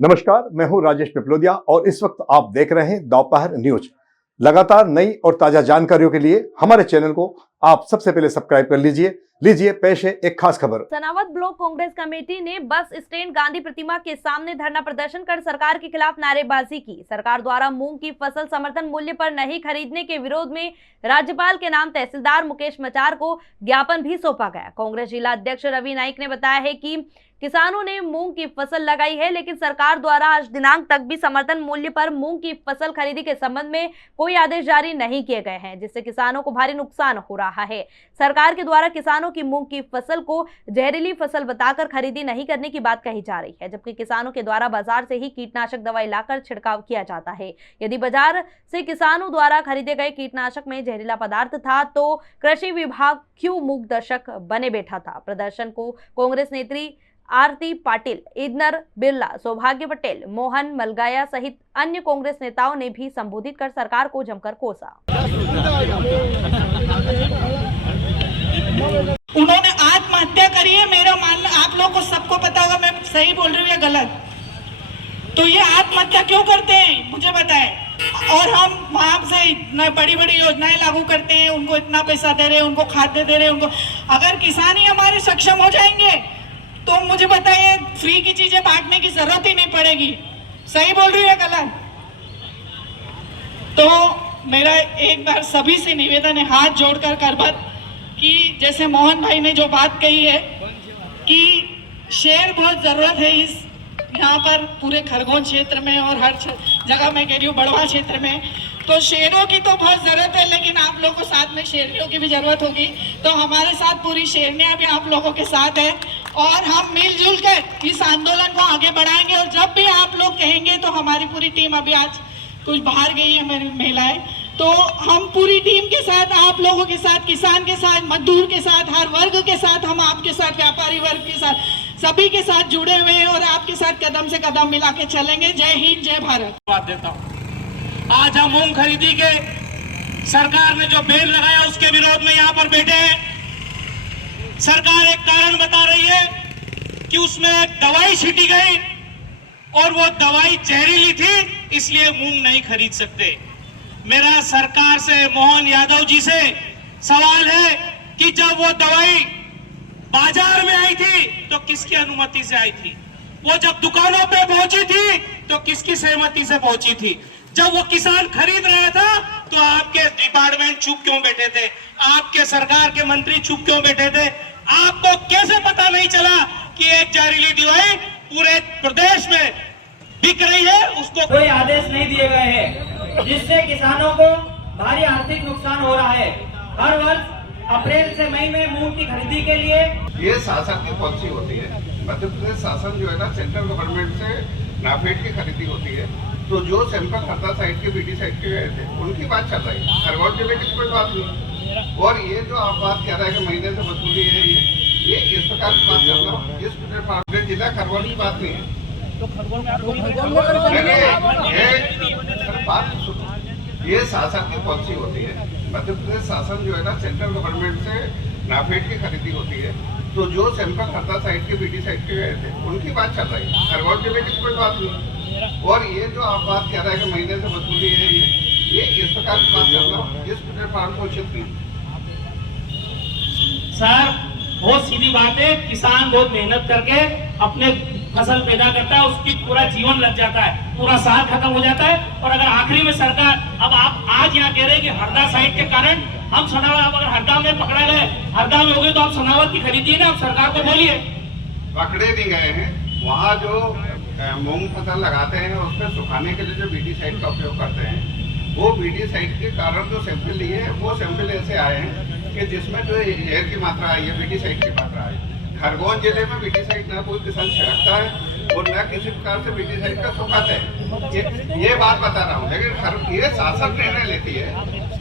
नमस्कार, मैं हूं राजेश पिपलोदिया और इस वक्त आप देख रहे हैं दोपहर न्यूज। लगातार नई और ताजा जानकारियों के लिए हमारे चैनल को आप सबसे पहले सब्सक्राइब कर लीजिए पेश है एक खास खबर। सनावद ब्लॉक कांग्रेस कमेटी ने बस स्टैंड गांधी प्रतिमा के सामने धरना प्रदर्शन कर सरकार के खिलाफ नारेबाजी की। सरकार द्वारा मूंग की फसल समर्थन मूल्य पर नहीं खरीदने के विरोध में राज्यपाल के नाम तहसीलदार मुकेश मचार को ज्ञापन भी सौंपा गया। कांग्रेस जिला अध्यक्ष रवि नाइक ने बताया है कि किसानों ने मूंग की फसल लगाई है, लेकिन सरकार द्वारा आज दिनांक तक भी समर्थन मूल्य पर मूंग की फसल खरीदी के संबंध में कोई आदेश जारी नहीं किए गए हैं, जिससे किसानों को भारी नुकसान हो रहा है। सरकार के द्वारा किसानों की मूंग की फसल को जहरीली फसल बताकर खरीदी नहीं करने की बात कही जा रही है, जबकि किसानों के द्वारा बाजार से ही कीटनाशक दवाई लाकर छिड़काव किया जाता है। यदि बाजार से किसानों द्वारा खरीदे गए कीटनाशक में जहरीला पदार्थ था तो कृषि विभाग क्यों मूक दर्शक बने बैठा था। प्रदर्शन को कांग्रेस नेत्री आरती पाटिल, इदनर बिरला, सौभाग्य पटेल, मोहन मलगाया सहित अन्य कांग्रेस नेताओं ने भी संबोधित कर सरकार को जमकर कोसा। उन्होंने आत्महत्या करी है। मेरा मानना आप लोग को सबको पता होगा, मैं सही बोल रही हूँ या गलत, तो ये आत्महत्या क्यों करते हैं मुझे बताएं। और हम वहां से बड़ी बड़ी योजनाएं लागू करते हैं, उनको इतना पैसा दे रहे हैं, उनको खाद्य दे रहे हैं, उनको अगर किसान ही हमारे सक्षम हो जाएंगे तो मुझे बताइए फ्री की चीजें बांटने की जरूरत ही नहीं पड़ेगी। सही बोल रही है गलत? तो मेरा एक बार सभी से निवेदन है, हाथ जोड़कर करबत, कि जैसे मोहन भाई ने जो बात कही है कि शेर बहुत जरूरत है इस यहाँ पर पूरे खरगोन क्षेत्र में और हर जगह मैं कह रही हूँ बड़वा क्षेत्र में, तो शेरों की तो बहुत जरूरत है, लेकिन आप लोगों को साथ में शेरनियों की भी जरूरत होगी। तो हमारे साथ पूरी शेरनियां भी आप लोगों के साथ है और हम मिलजुल कर इस आंदोलन को आगे बढ़ाएंगे। और जब भी आप लोग कहेंगे तो हमारी पूरी टीम, अभी आज कुछ बाहर गई है हमारी महिलाएं, तो हम पूरी टीम के साथ, आप लोगों के साथ, किसान के साथ, मजदूर के साथ, हर वर्ग के साथ, हम आपके साथ, व्यापारी वर्ग के साथ, सभी के साथ जुड़े हुए हैं और आपके साथ कदम से कदम मिला के चलेंगे। जय हिंद, जय भारत। बात देता हूं, आज हम मूंग खरीदी के सरकार ने जो बैन लगाया उसके विरोध में यहाँ पर बैठे हैं। सरकार एक कारण बता रही है कि उसमें एक दवाई छीटी गई और वो दवाई जहरीली थी, इसलिए मूंग नहीं खरीद सकते। मेरा सरकार से, मोहन यादव जी से सवाल है कि जब वो दवाई बाजार में आई थी तो किसकी अनुमति से आई थी? वो जब दुकानों पे पहुंची थी तो किसकी सहमति से पहुंची थी? जब वो किसान खरीद रहा था तो आपके डिपार्टमेंट चुप क्यों बैठे थे? आपके सरकार के मंत्री चुप क्यों बैठे थे? आपको कैसे पता नहीं चला कि एक जहरीली दवाई पूरे प्रदेश में बिक रही है? उसको कोई आदेश नहीं दिए गए हैं, जिससे किसानों को भारी आर्थिक नुकसान हो रहा है। हर वर्ष अप्रैल से मई में मूंग की खरीदी के लिए ये शासन की पॉलिसी होती है। मध्य प्रदेश शासन जो है ना, सेंट्रल गवर्नमेंट से नाफेड की खरीदी होती है। तो जो सैंपल हरदा साइड के, बीडी साइड के गए थे, उनकी बात चल रही है। खरगोन जिले की कोई बात नहीं। और ये जो आप बात कह रहे हैं कि महीने से वसूली है, ये इस प्रकार की बात कर रहा हूँ, इस जिला खरगोन की बात नहीं है। बात सुनो, ये शासन की पॉलिसी होती है। मध्य प्रदेश शासन जो है ना, सेंट्रल गवर्नमेंट से नाफेड की खरीदी होती है। तो जो सैंपल हरदा साइड के, बीडी साइड के गए थे, उनकी बात चल रही है। खरगोन जिले की कोई बात नहीं। और ये जो आप बात कह रहे हैं कि महीने से वसूली है, ये इस प्रकार की बात कर रहा हूँ, इस फार्म को उचित नहीं। सर, बहुत सीधी बात है, किसान बहुत मेहनत करके अपने फसल पैदा करता है, उसकी पूरा जीवन लग जाता है, पूरा साल खत्म हो जाता है। और अगर आखिरी में सरकार, अब आप आज यहाँ कह रहे हैं कि हरदा साइड के कारण हम सनावद, अगर हरदा में पकड़ा गए, हरदा में हो गए, तो आप सनावद की खरीदी है ना, आप सरकार को बोलिए। पकड़े नहीं गए हैं, वहाँ जो मूंग फसल लगाते हैं उसमें सुखाने के लिए जो बीडी साइड का उपयोग करते हैं, वो बीडी साइड के कारण जो सैंपल लिए हैं, वो सैंपल ऐसे आए हैं कि जिसमें जो एयर की मात्रा आई है, बीडी साइड की मात्रा आई। खरगोन जिले में बीडी साइड ना कोई किसान छिड़कता है और न किसी प्रकार से बीडी साइड का सुखाते हैं, ये बात बता रहा हूँ। लेकिन ये शासन निर्णय लेती है।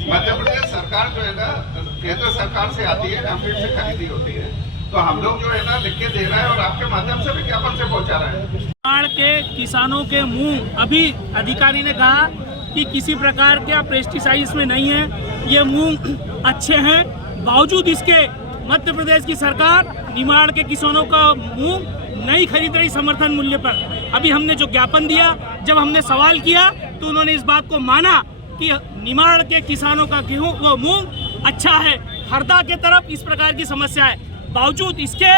मध्य प्रदेश सरकार जो है ना, केंद्र सरकार से आती है, नाफेड से खरीदी होती है। तो हम लोग जो है ना लिख के दे रहे हैं और आपके माध्यम से विज्ञापन से पहुंचा रहे हैं। के किसानों के मूंग, अभी अधिकारी ने कहा कि किसी प्रकार का पेस्टिसाइड में नहीं है, ये मूंग अच्छे हैं। बावजूद इसके मध्य प्रदेश की सरकार निमाड़ के किसानों का मूंग नहीं खरीद रही समर्थन मूल्य पर। अभी हमने जो ज्ञापन दिया, जब हमने सवाल किया तो उन्होंने इस बात को माना कि निमाड़ के किसानों का गेहूं वो मूंग अच्छा है। हरदा के तरफ इस प्रकार की समस्या है, बावजूद इसके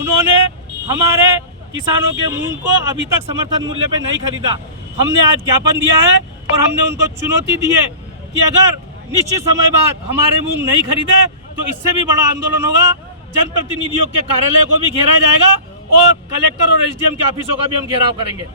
उन्होंने हमारे किसानों के मूंग को अभी तक समर्थन मूल्य पे नहीं खरीदा। हमने आज ज्ञापन दिया है और हमने उनको चुनौती दी है कि अगर निश्चित समय बाद हमारे मूंग नहीं खरीदे तो इससे भी बड़ा आंदोलन होगा। जनप्रतिनिधियों के कार्यालय को भी घेरा जाएगा और कलेक्टर और एसडीएम के ऑफिसों का भी हम घेराव करेंगे।